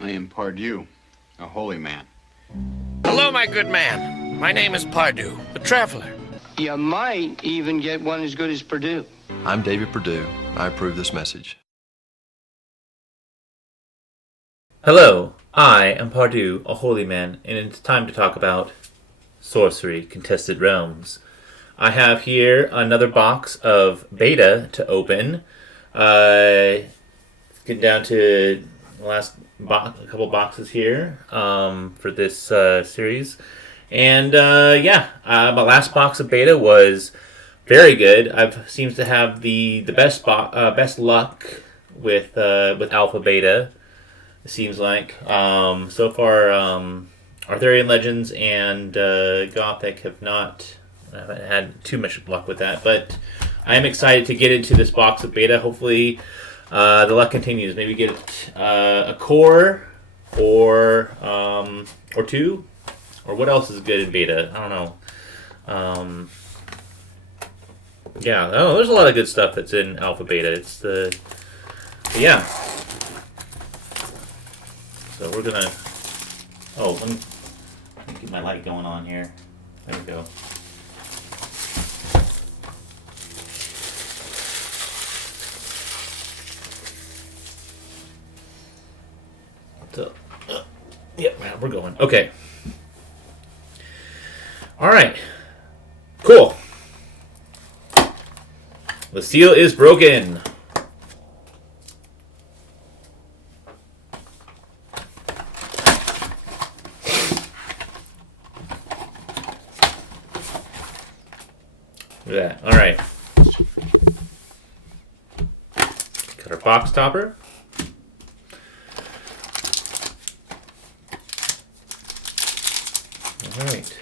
I am Pardieu, a holy man. Hello, my good man. My name is Pardieu, the traveler. You might even get one as good as Purdue. I'm David Perdue. I approve this message. Hello, I am Pardieu, a holy man, and it's time to talk about Sorcery, Contested Realms. I have here another box of beta to open. Getting down to the last couple boxes here for this series. And my last box of beta was very good. I've seems to have the best luck with alpha beta. It seems like so far Arthurian Legends and Gothic I haven't had too much luck with that, but I am excited to get into this box of beta. Hopefully the luck continues. Maybe get a core or two, or what else is good in beta? I don't know. There's a lot of good stuff that's in alpha beta. So we're gonna. Let me get my light going on here. There we go. So, we're going. Okay. All right. Cool. The seal is broken. Look at that. All right. Got our box topper. All right.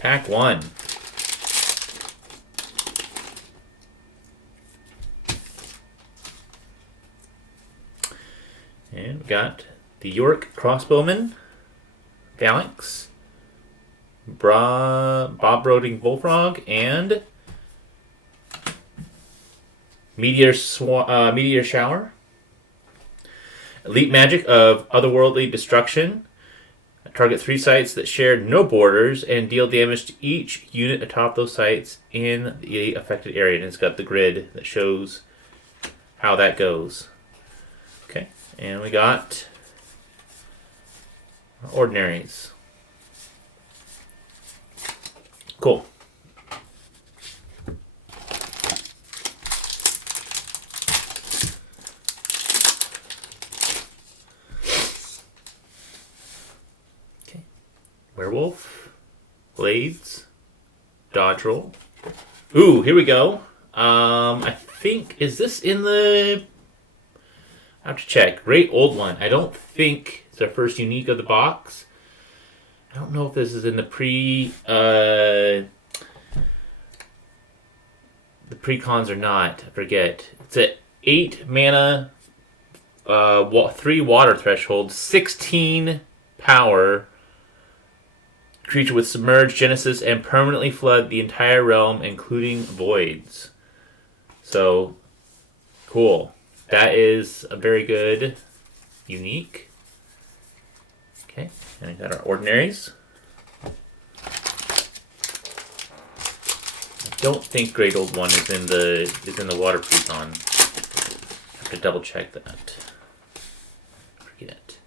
Pack 1. And we got the York Crossbowman, Phalanx, Bob Broding Bullfrog, and Meteor Shower. Elite Magic of Otherworldly Destruction. Target 3 sites that share no borders and deal damage to each unit atop those sites in the affected area. And it's got the grid that shows how that goes. Okay, and we got Ordinaries. Cool. Okay. Werewolf, Blades, Dodge Roll. Ooh, here we go. I think, is this in the... I have to check. Great Old One. I don't think it's our first unique of the box. I don't know if this is in the pre-cons or not. I forget. It's at 8 mana, 3 water threshold, 16 power. Creature with Submerge, Genesis, and permanently flood the entire realm, including voids. So, cool. That is a very good unique. Okay, and we got our Ordinaries. I don't think Great Old One is in the water pre-con. Have to double check that. Forget.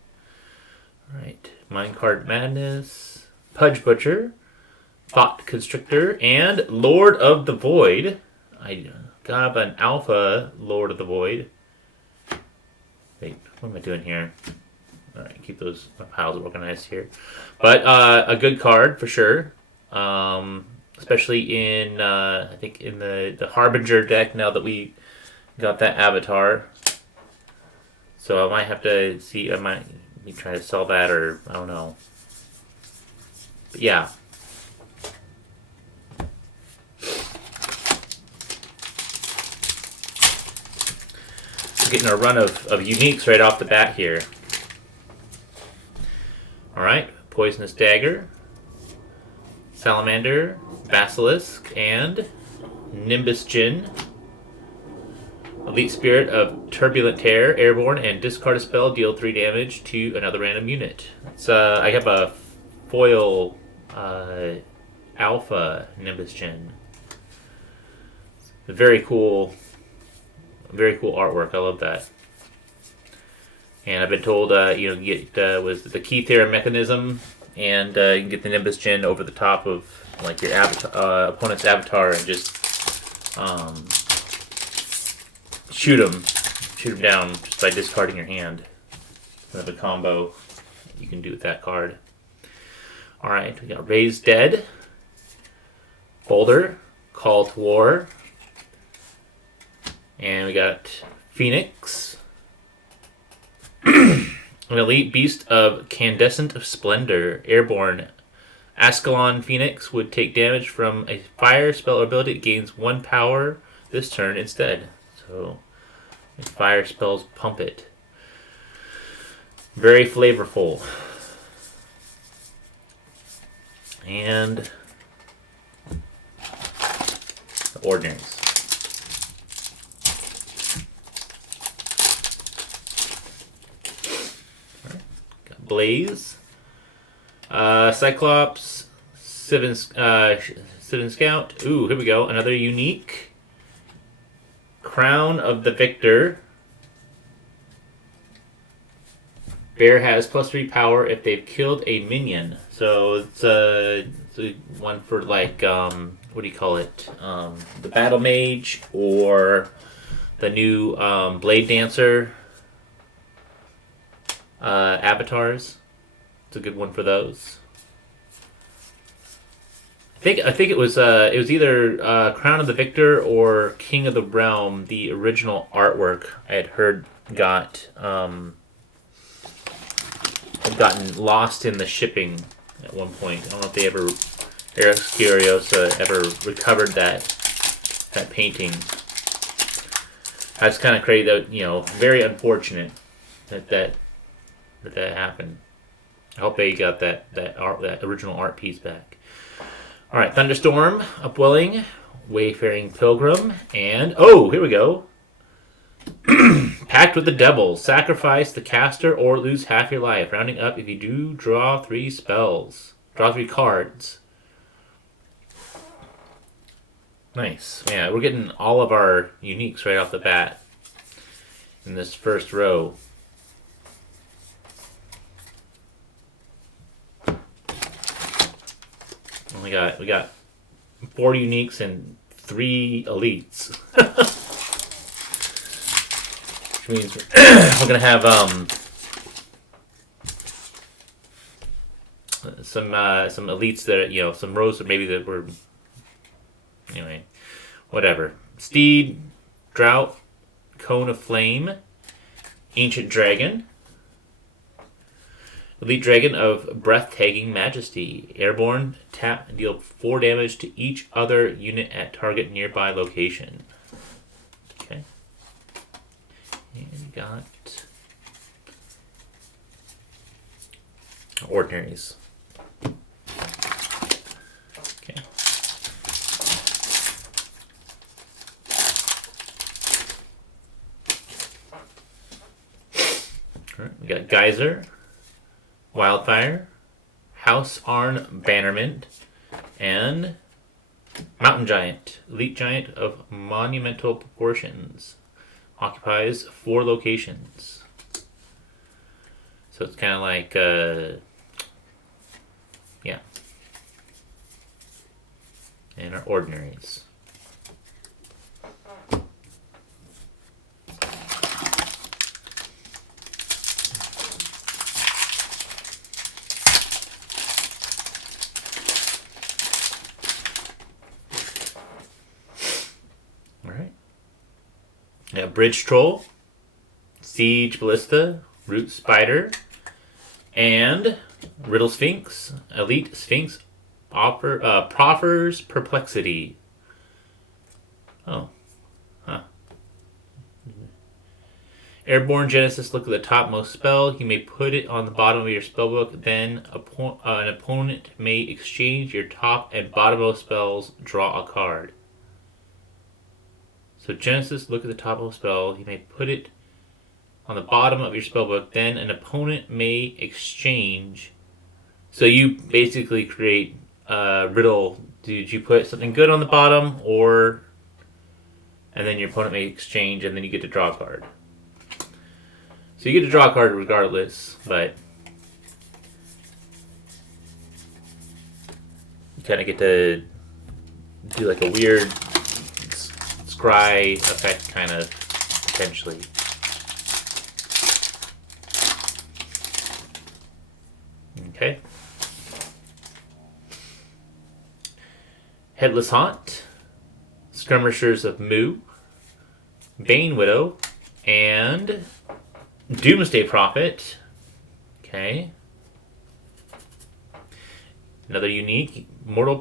Alright. Minecart Madness, Pudge Butcher, Thought Constrictor, and Lord of the Void. I got an alpha Lord of the Void. Wait, what am I doing here? Alright, keep those piles organized here. But a good card for sure. Especially in, I think, in the Harbinger deck now that we got that avatar. So I might have to see, I might be trying to sell that, or I don't know. But yeah. Getting a run of uniques right off the bat here. Alright, Poisonous Dagger, Salamander, Basilisk, and Nimbus Djinn. Elite Spirit of Turbulent Terror, airborne, and discard a spell, deal 3 damage to another random unit. It's I have a foil alpha Nimbus Gen. Very cool artwork. I love that. And I've been told, get was the key theorem mechanism, and you can get the Nimbus Gen over the top of like your opponent's avatar and just shoot him down just by discarding your hand. Kind of a combo you can do with that card. All right, we got Raise Dead, Boulder, Call to War, and we got Phoenix. An elite beast of Candescent of Splendor, airborne. Ascalon Phoenix would take damage from a fire spell or ability. It gains 1 power this turn instead. So, if fire spells pump it. Very flavorful. And the ordinaries. Blaze, Cyclops, Civen Scout. Ooh, here we go. Another unique. Crown of the Victor. Bear has +3 power if they've killed a minion. So it's one for like what do you call it? The Battle Mage or the new Blade Dancer. Avatars. It's a good one for those. I think it was either Crown of the Victor or King of the Realm. The original artwork I had heard had gotten lost in the shipping at one point. I don't know if Eric Curiosa ever recovered that painting. That's kind of crazy, though. Very unfortunate that happened. I hope they got that original art piece back. All right, Thunderstorm, Upwelling, Wayfaring Pilgrim, and here we go. Pact with the Devil. Sacrifice the caster or lose half your life. Rounding up, if you do, draw 3 spells. Draw 3 cards. Nice. Yeah, we're getting all of our uniques right off the bat in this first row. We got 4 uniques and 3 elites. Which means we're gonna have some elites that some rows that maybe that were anyway, whatever. Steed, Drought, Cone of Flame, Ancient Dragon. Elite Dragon of Breathtaking Majesty. Airborne, tap and deal 4 damage to each other unit at target nearby location. Okay. And you got ordinaries. Okay. All right, we got Geyser, Wildfire, House Arn Bannerman, and Mountain Giant. Elite Giant of Monumental Proportions. Occupies 4 locations. So it's kind of like, yeah. And our ordinaries. Yeah, Bridge Troll, Siege Ballista, Root Spider, and Riddle Sphinx. Elite Sphinx proffers Perplexity. Oh. Huh. Airborne Genesis, look at the topmost spell. You may put it on the bottom of your spellbook. Then an opponent may exchange your top and bottommost spells. Draw a card. So Genesis, look at the top of a spell. You may put it on the bottom of your spellbook. Then an opponent may exchange. So you basically create a riddle. Did you put something good on the bottom, or... And then your opponent may exchange, and then you get to draw a card. So you get to draw a card regardless, but... You kind of get to do like a weird scry effect, kind of, potentially. Okay. Headless Haunt, Skirmishers of Mu, Bane Widow, and Doomsday Prophet. Okay. Another unique. Mortal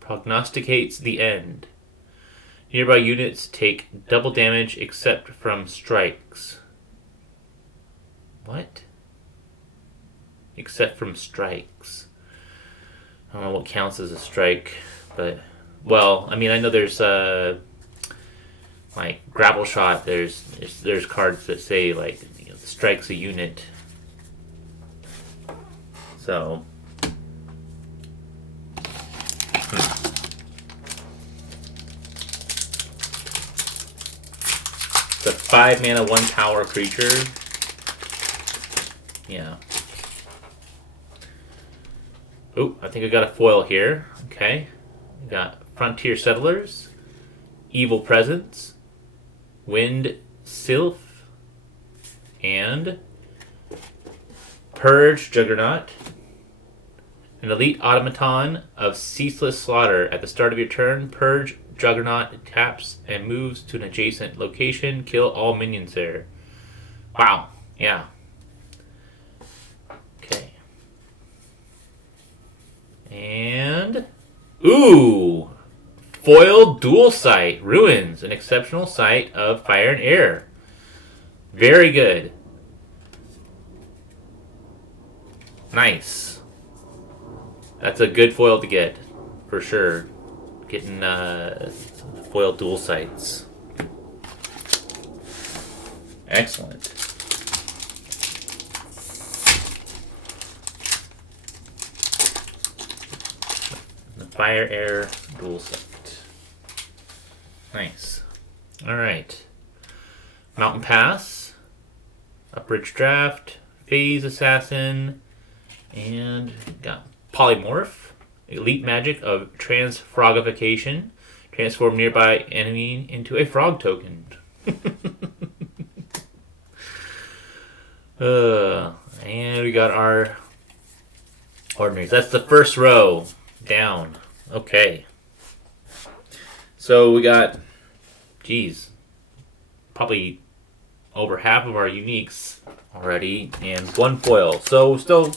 prognosticates the end. Nearby units take double damage except from strikes. What? Except from strikes. I don't know what counts as a strike, but... Well, I mean, I know there's, like, grapple shot. There's cards that say, like, you know, strikes a unit. So... It's a 5 mana, 1 power creature. Yeah. Oh, I think I got a foil here. Okay. We got Frontier Settlers, Evil Presence, Wind Sylph, and Purge Juggernaut. An elite automaton of ceaseless slaughter. At the start of your turn, Purge Juggernaut taps and moves to an adjacent location. Kill all minions there. Wow. Yeah. Okay. And... Ooh! Foil Dual Sight. Ruins. An exceptional sight of fire and air. Very good. Nice. That's a good foil to get, for sure. Getting foil dual sights. Excellent. The fire air dual sight. Nice. Alright. Mountain Pass. Upbridge Draft. Phase Assassin. And got Polymorph, elite magic of transfrogification. Transform nearby enemy into a frog token. And we got our ordinaries. That's the first row down. Okay. So we got, geez, probably over half of our uniques already, and 1 foil. So still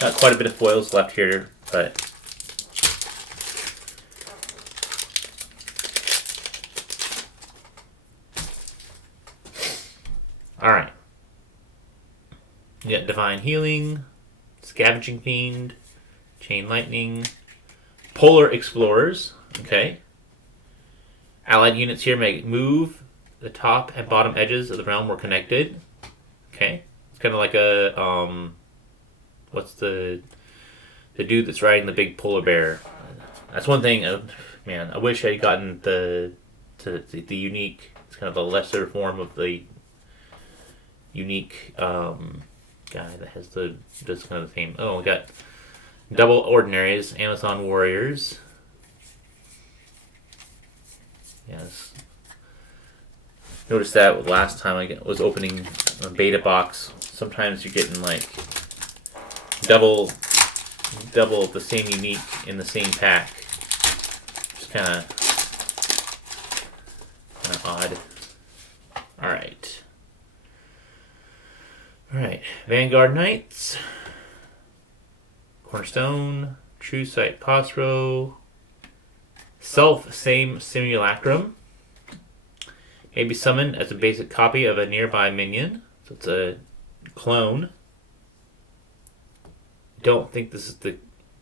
got quite a bit of foils left here, but alright. You got Divine Healing, Scavenging Fiend, Chain Lightning, Polar Explorers, okay. Allied units here may move. The top and bottom edges of the realm were connected. Okay. It's kind of like a, what's the dude that's riding the big polar bear? That's one thing, man, I wish I had gotten the unique, it's kind of a lesser form of the unique guy that has does kind of the same. Oh, we got double ordinaries, Amazon Warriors. Yes. Noticed that last time I was opening a beta box. Sometimes you're getting like double the same unique in the same pack. Just kind of odd. All right. Vanguard Knights, Cornerstone, True Sight Cosro, Same Simulacrum. May be summoned as a basic copy of a nearby minion. So it's a clone. Don't think this is the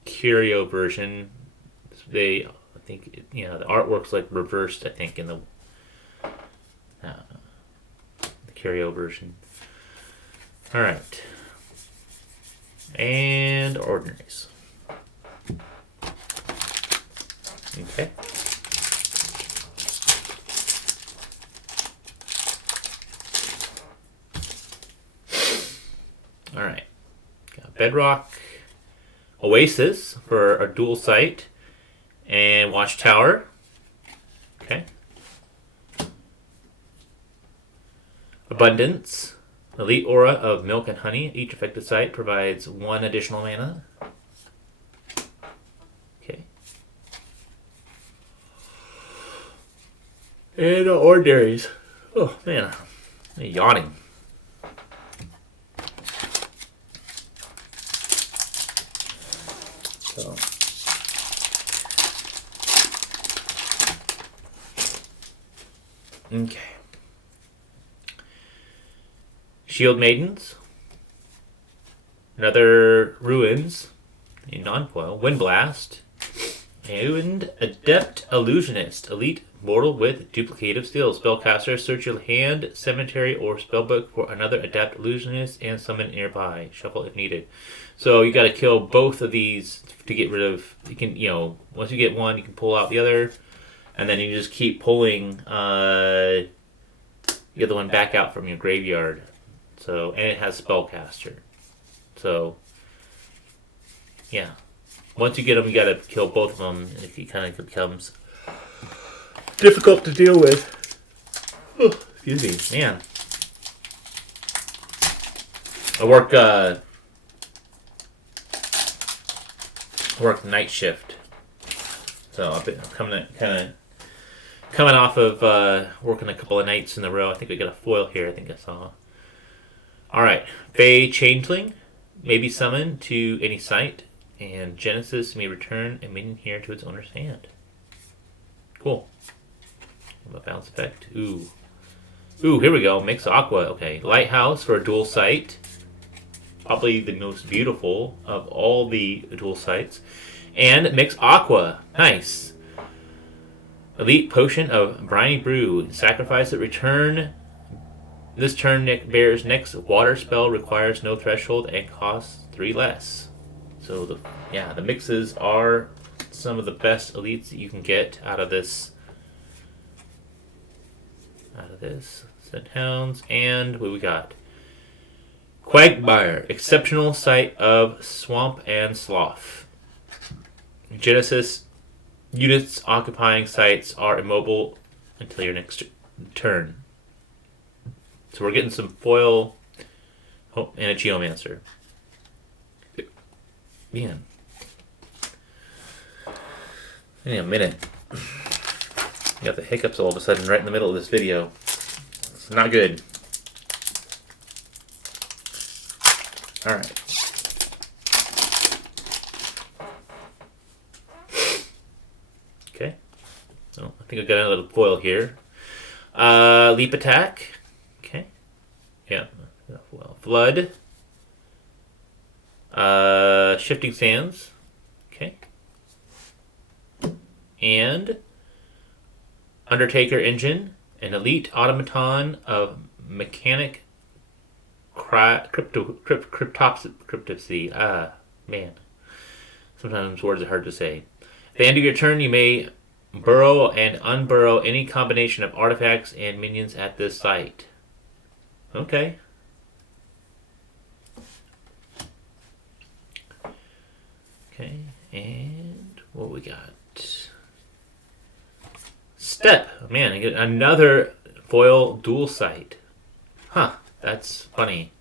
Curio version. think the artwork's like reversed. I think in the carryover version. All right, and ordinaries. Okay. All right. Got Bedrock, Oasis for a dual sight, and Watchtower. Okay. Abundance, Elite Aura of Milk and Honey. Each affected site provides 1 additional mana. Okay. And ordinaries. Oh man, I'm yawning. So. Okay. Shield Maidens. Another Ruins. A non-foil. Windblast. And Adept Illusionist. Elite mortal with duplicative skills. Spellcaster, search your hand, cemetery, or spellbook for another Adept Illusionist and summon nearby. Shuffle if needed. So you got to kill both of these to get rid of. You can, once you get one, you can pull out the other, and then you just keep pulling the other one back out from your graveyard. So, and it has Spellcaster. So, yeah. Once you get them, you got to kill both of them. It kind of becomes difficult to deal with. Oh, excuse me, man. I work night shift, so I've been coming off of working a couple of nights in a row. I think I got a foil here. I think I saw. All right, Fey Changeling may be summoned to any site, and Genesis may return a minion here to its owner's hand. Cool. What about bounce effect? Ooh, here we go. Mix Aqua. Okay, Lighthouse for a dual site. Probably the most beautiful of all the dual sites. And Mix Aqua. Nice. Elite Potion of Briny Brew. Sacrifice it. Return. This turn bears next water spell requires no threshold and costs 3 less. So the mixes are some of the best elites that you can get out of this. Scent Hounds. And what we got? Quagmire, exceptional sight of swamp and slough. Genesis, units occupying sites are immobile until your next turn. So we're getting some foil and a Geomancer. Man. In a minute. You got the hiccups all of a sudden right in the middle of this video. It's not good. Alright. Okay. So I think I got another foil here. Leap attack. Okay. Yeah. Well, Flood. Shifting Sands. Okay. And Undertaker Engine. An elite automaton of mechanic cryptopsy. Man. Sometimes words are hard to say. At the end of your turn, you may burrow and unburrow any combination of artifacts and minions at this site. Okay. Okay, and what we got? Step. Man, I get another foil dual sight. Huh, that's funny.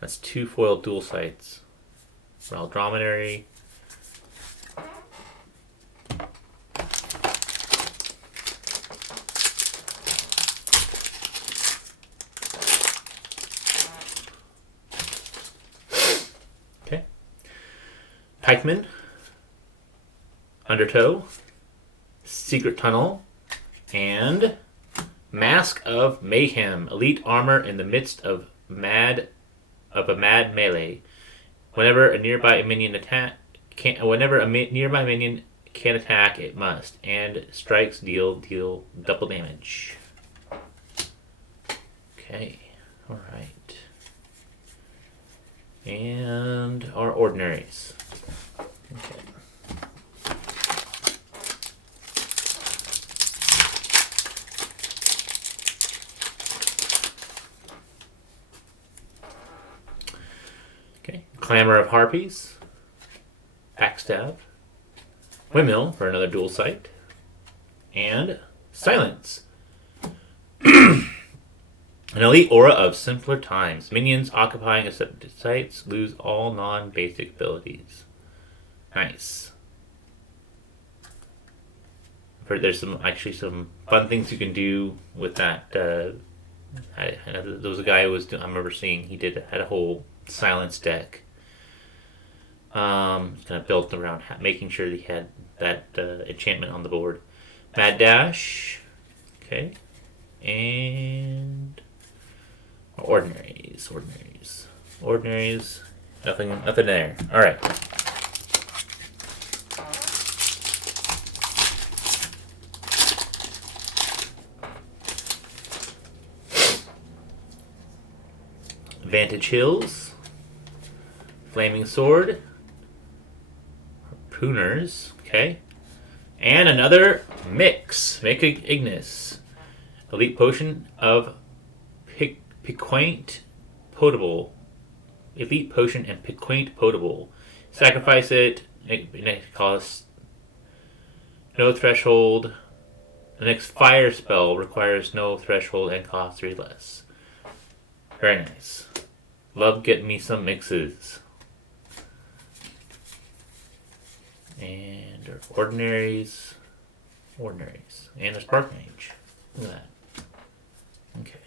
That's 2 foil dual sights. Rel Dromedary. Okay. Pikeman. Undertow. Secret Tunnel. And Mask of Mayhem. Elite armor in the midst of a mad melee. Whenever a nearby minion Whenever a nearby minion can attack, it must. And strikes deal double damage. Okay. Alright. And our ordinaries. Okay. Okay. Clamor of Harpies. Backstab. Windmill for another dual sight. And Silence. An elite aura of simpler times. Minions occupying accepted sites lose all non-basic abilities. Nice. I've heard there's some fun things you can do with that. I know there was a guy who was I remember seeing had a whole silence deck. Kind of built around making sure that he had that enchantment on the board. Mad Dash. Okay. And ordinaries. Nothing there. All right. Vantage Hills. Flaming Sword. Harpooners. Okay. And another mix. Make Ignis. Elite Potion of Piquant Potable. Elite Potion and Piquant Potable. Sacrifice it. Next cost no threshold. The next fire spell requires no threshold and costs 3 less. Very nice. Love getting me some mixes. And our ordinaries. And a Spark Mage. Look at that. Okay.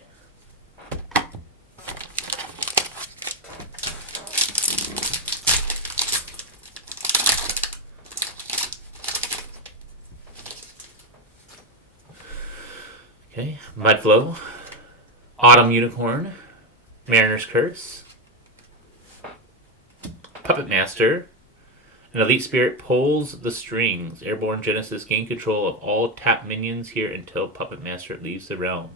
Okay, Mudflow, Autumn Unicorn, Mariner's Curse, Puppet Master, an Elite Spirit pulls the strings. Airborne Genesis gain control of all tapped minions here until Puppet Master leaves the realm.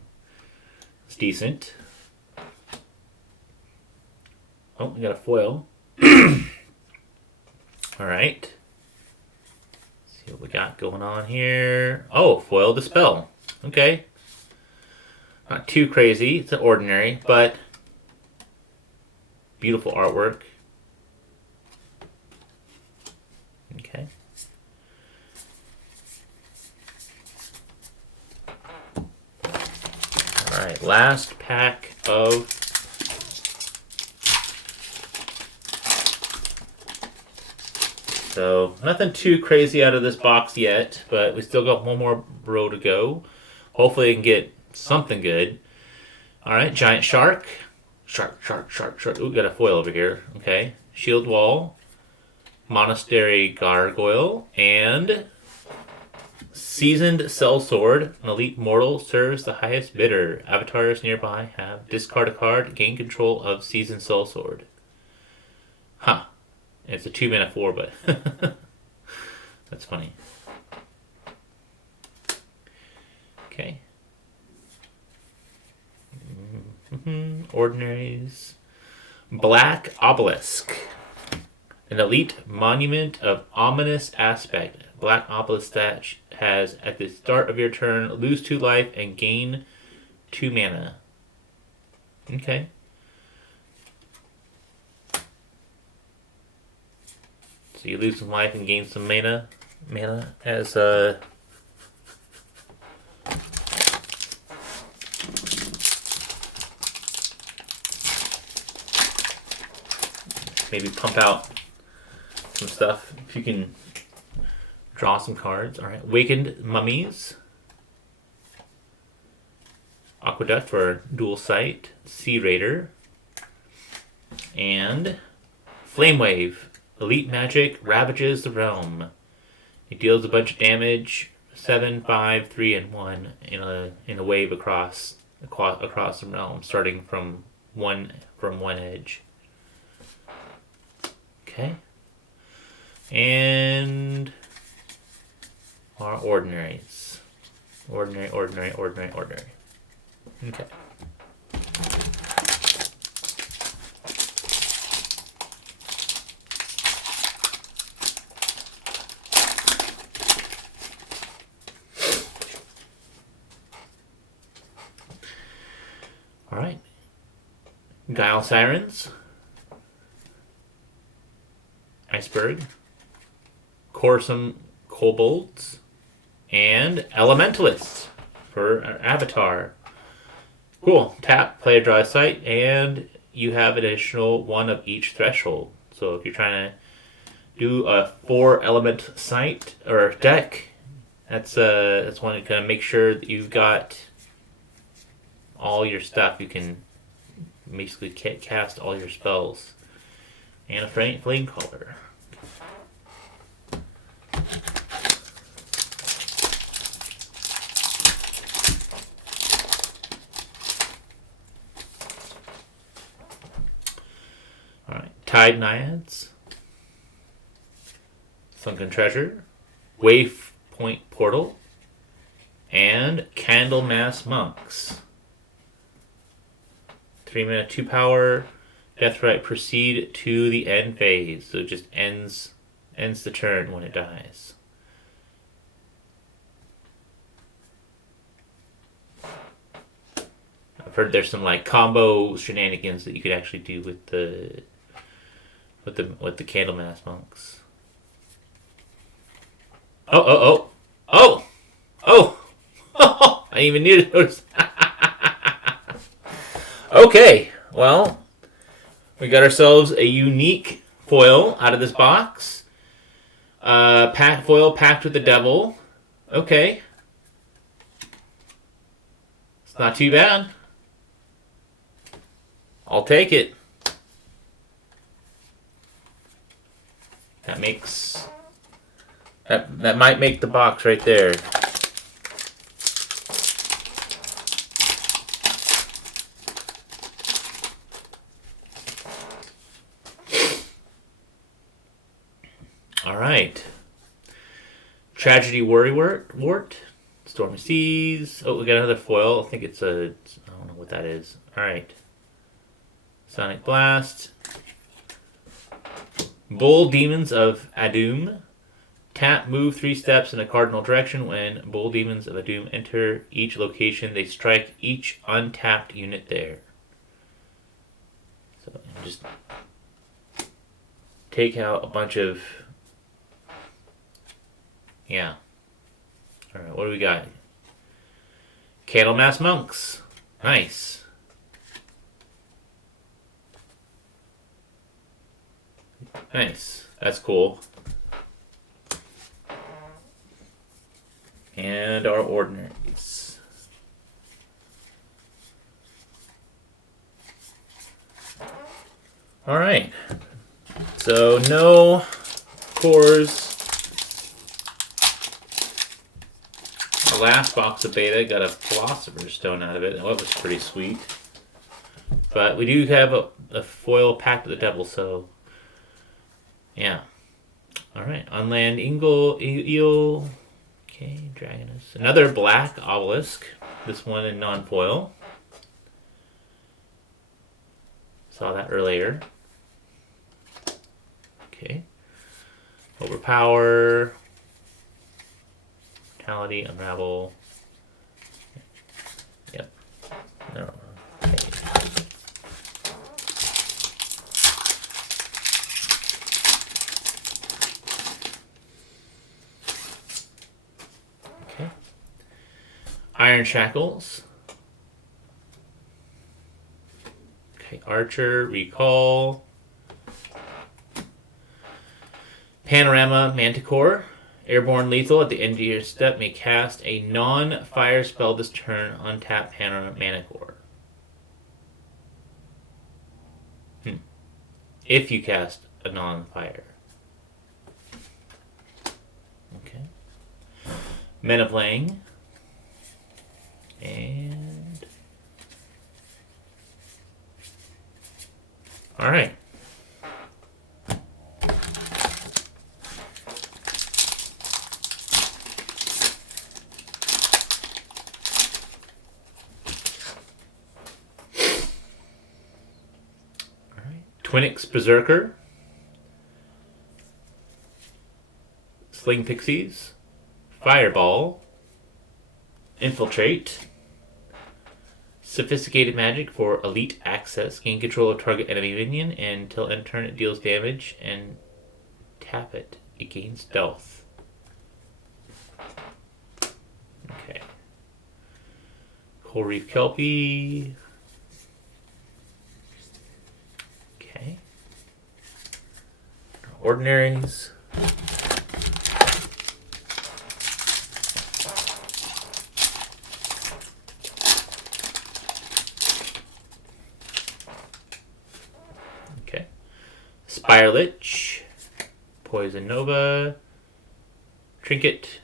It's decent. Oh, we got a foil. Alright. See what we got going on here. Oh, foil Dispel. Okay. Not too crazy. It's an ordinary, but beautiful artwork. Okay. Alright, last pack of so nothing too crazy out of this box yet, but we still got one more row to go. Hopefully I can get something good. Alright, Giant Shark. Shark. Ooh, got a foil over here. Okay. Shield Wall. Monastery Gargoyle. And Seasoned Sellsword. An elite mortal serves the highest bidder. Avatars nearby have discard a card, gain control of Seasoned Sellsword. Huh. It's a 2-mana 4, but that's funny. Okay. Ordinaries. Black Obelisk. An elite monument of ominous aspect. Black Obelisk stat has, at the start of your turn, lose 2 life and gain 2 mana. Okay. So you lose some life and gain some mana as maybe pump out some stuff if you can draw some cards. Alright, Wakened Mummies. Aqueduct for dual sight. Sea Raider. And Flame Wave. Elite magic ravages the realm. It deals a bunch of damage, 7, 5, 3, and 1 in a wave across the realm, starting from one edge. Okay. And our ordinaries. Ordinary. Okay. Alright. Guile Sirens. Iceberg. Corsum Kobolds. And Elementalists for our Avatar. Cool. Tap, play a draw a site, and you have an additional one of each threshold. So if you're trying to do a 4-element site or deck, that's one to kind of make sure that you've got all your stuff. You can basically cast all your spells. And a flame color. Alright, Tide Naiads. Sunken Treasure. Waypoint Portal. And Candlemass Monks. 3 mana, 2 power. Deathrite, proceed to the end phase. So it just ends the turn when it dies. I've heard there's some like combo shenanigans that you could actually do with the Candlemass Monks. Oh! I didn't even need to notice. Okay, well, we got ourselves a unique foil out of this box. Foil packed with the devil. Okay. It's not too bad. I'll take it. That makes... That might make the box right there. Alright. Tragedy Worrywart. Stormy Seas. Oh, we got another foil. I think it's a... I don't know what that is. Alright. Sonic Blast. Bull Demons of Adum. Tap, move 3 steps in a cardinal direction. When Bull Demons of Adum enter each location, they strike each untapped unit there. So just take out a bunch of... Yeah. Alright, what do we got? Candlemass Monks. Nice. Nice. That's cool. And our ordinaries. Alright. So, no cores. The last box of beta got a Philosopher's Stone out of it. That was pretty sweet. But we do have a foil packed with the devil, so... Yeah. Alright. Unland Eel. Okay, Dragoness. Another black obelisk. This one in non-foil. Saw that earlier. Okay. Overpower. Mortality, Unravel. Yep. No. Okay. Iron Shackles. Okay, Archer, Recall. Panorama, Manticore. Airborne Lethal. At the end of your step, may cast a non-fire spell this turn. Untap Panorama Manticore. If you cast a non-fire. Okay. Men of Lang. And... Alright. Twinix Berserker, Sling Pixies, Fireball, Infiltrate, Sophisticated Magic for elite access. Gain control of target enemy minion, and until end turn it deals damage, and tap it. It gains stealth. Okay. Coral Reef Kelpie. Okay. Ordinaries. Okay. Spire Lich. Poison Nova. Trinket.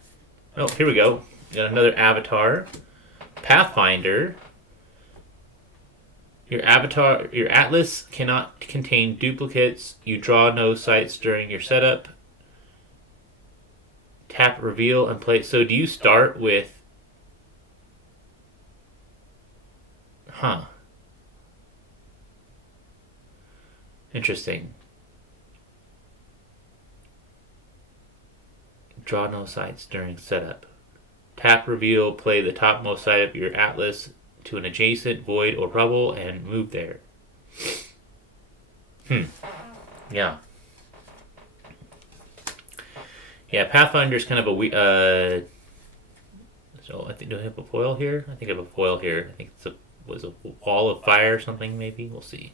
Oh, here we go. Got another avatar. Pathfinder. Your atlas cannot contain duplicates. You draw no sights during your setup. Tap, reveal, and play. So do you start with... Huh. Interesting. Draw no sights during setup. Tap, reveal, play the topmost side of your atlas to an adjacent void or rubble and move there. Yeah. Yeah, Pathfinder's kind of a so I think, do I have a foil here? I think I have a foil here. I think was a wall of fire or something, maybe. We'll see.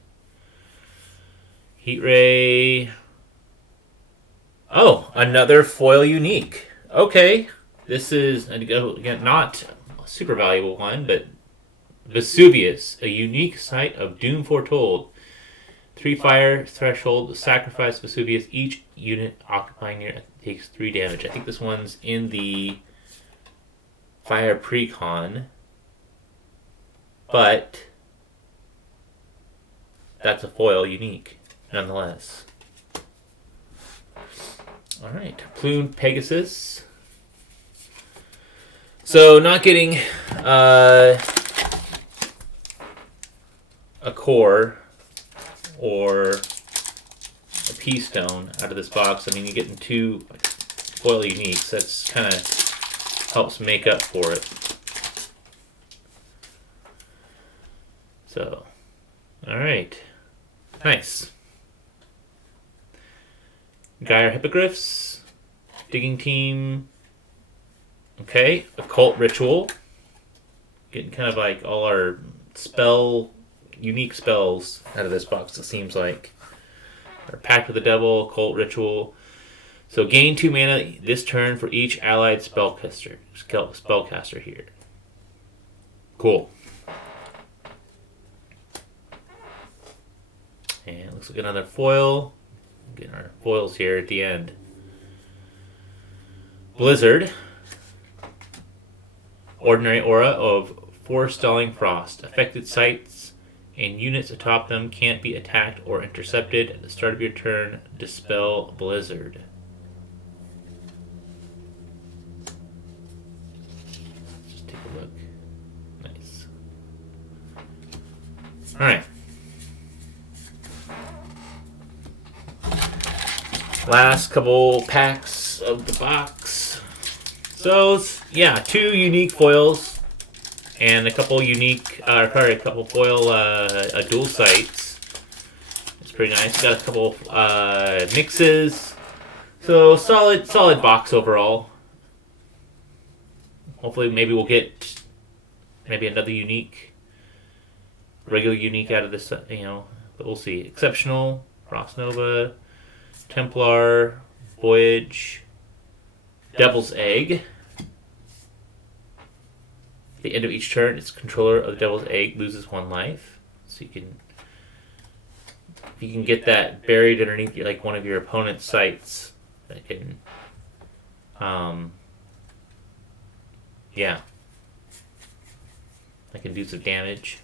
Heat Ray. Oh, another foil unique. Okay. This is, again, not a super valuable one, but Vesuvius, a unique site of doom foretold. 3 fire threshold, sacrifice Vesuvius. Each unit occupying it takes 3 damage. I think this one's in the fire precon, but that's a foil unique, nonetheless. Alright, Plumed Pegasus. So, not getting a core or a pea stone out of this box. I mean, you're getting 2 foil uniques. That's kind of helps make up for it. So, alright. Nice. Gyre Hippogriffs. Digging Team. Okay, Occult Ritual. Getting kind of like all our unique spells out of this box, it seems like. Our Pact with the Devil, Occult Ritual. So gain 2 mana this turn for each allied spellcaster here. Cool. And looks like another foil. Getting our foils here at the end. Blizzard. Ordinary aura of Forestalling Frost. Affected sites and units atop them can't be attacked or intercepted. At the start of your turn, dispel Blizzard. Just take a look. Nice. Alright. Last couple packs of the box. So, yeah, 2 unique foils and a couple unique, a couple foil dual sights. It's pretty nice. Got a couple mixes. So, solid box overall. Hopefully, maybe we'll get another unique, regular unique out of this, but we'll see. Exceptional, Frost Nova, Templar, Voyage, Devil's Egg. At the end of each turn, its controller of the Devil's Egg loses 1 life. So if you can get that buried underneath like one of your opponent's sites, that can, that can do some damage.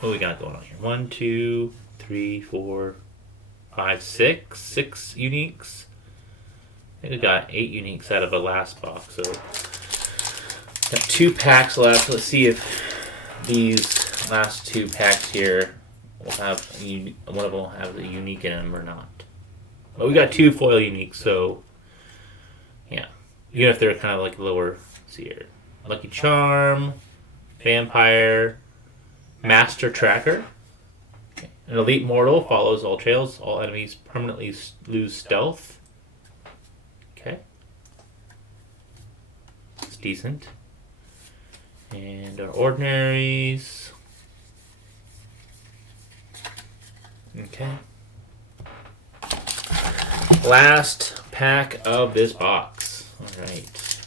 What we got going on here? 1, 2, 3, 4, 5, 6. 6 uniques. I think we got 8 uniques out of the last box, so Got 2 packs left. Let's see if these last 2 packs here will have one of them will have a unique in them or not. But we got 2 foil uniques, so yeah. Even if they're kind of like lower. Let's see here. Lucky Charm, Vampire, Master Tracker. Okay. An Elite Mortal follows all trails. All enemies permanently lose stealth. Okay. It's decent. And our ordinaries. Okay. Last pack of this box. Alright.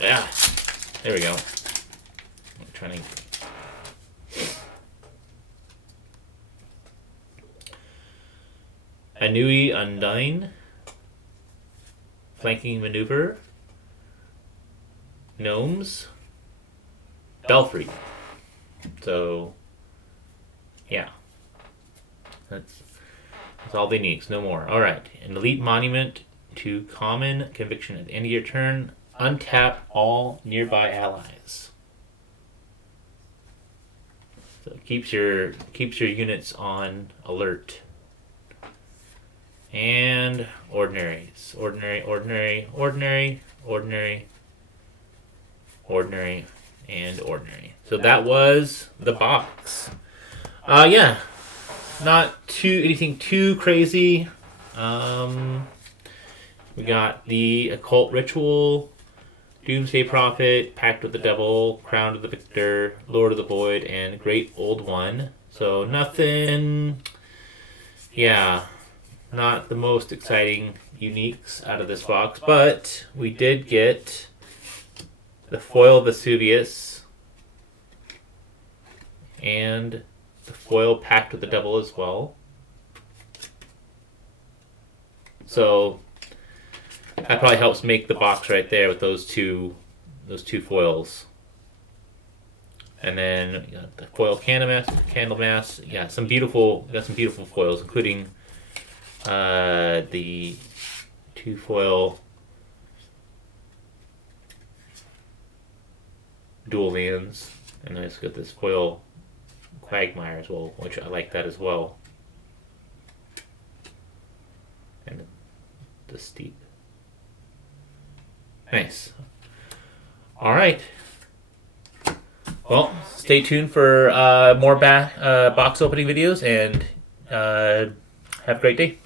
Yeah. There we go. I'm trying to... Anui Undyne. Flanking Maneuver. Gnomes. Belfry. So, yeah. That's all they need. No more. Alright. An Elite Monument to Common Conviction. At the end of your turn, untap all nearby allies. So it keeps your units on alert. And ordinaries. Ordinary, ordinary, ordinary, ordinary, ordinary, and ordinary. So that was the box. Yeah. Not anything too crazy. We got the Occult Ritual, Doomsday Prophet, Pact with the Devil, Crown of the Victor, Lord of the Void, and Great Old One. So nothing, yeah, not the most exciting uniques out of this box, but we did get the foil Vesuvius and the foil Pact with the Devil as well. So that probably helps make the box right there with those two foils. And then you got the foil Candlemass. Yeah, some beautiful foils, including the 2 foil dual lands, and then it's got this foil Quagmire as well, which I like that as well. And the Steep. Nice. Alright. Well, stay tuned for more box opening videos, and have a great day.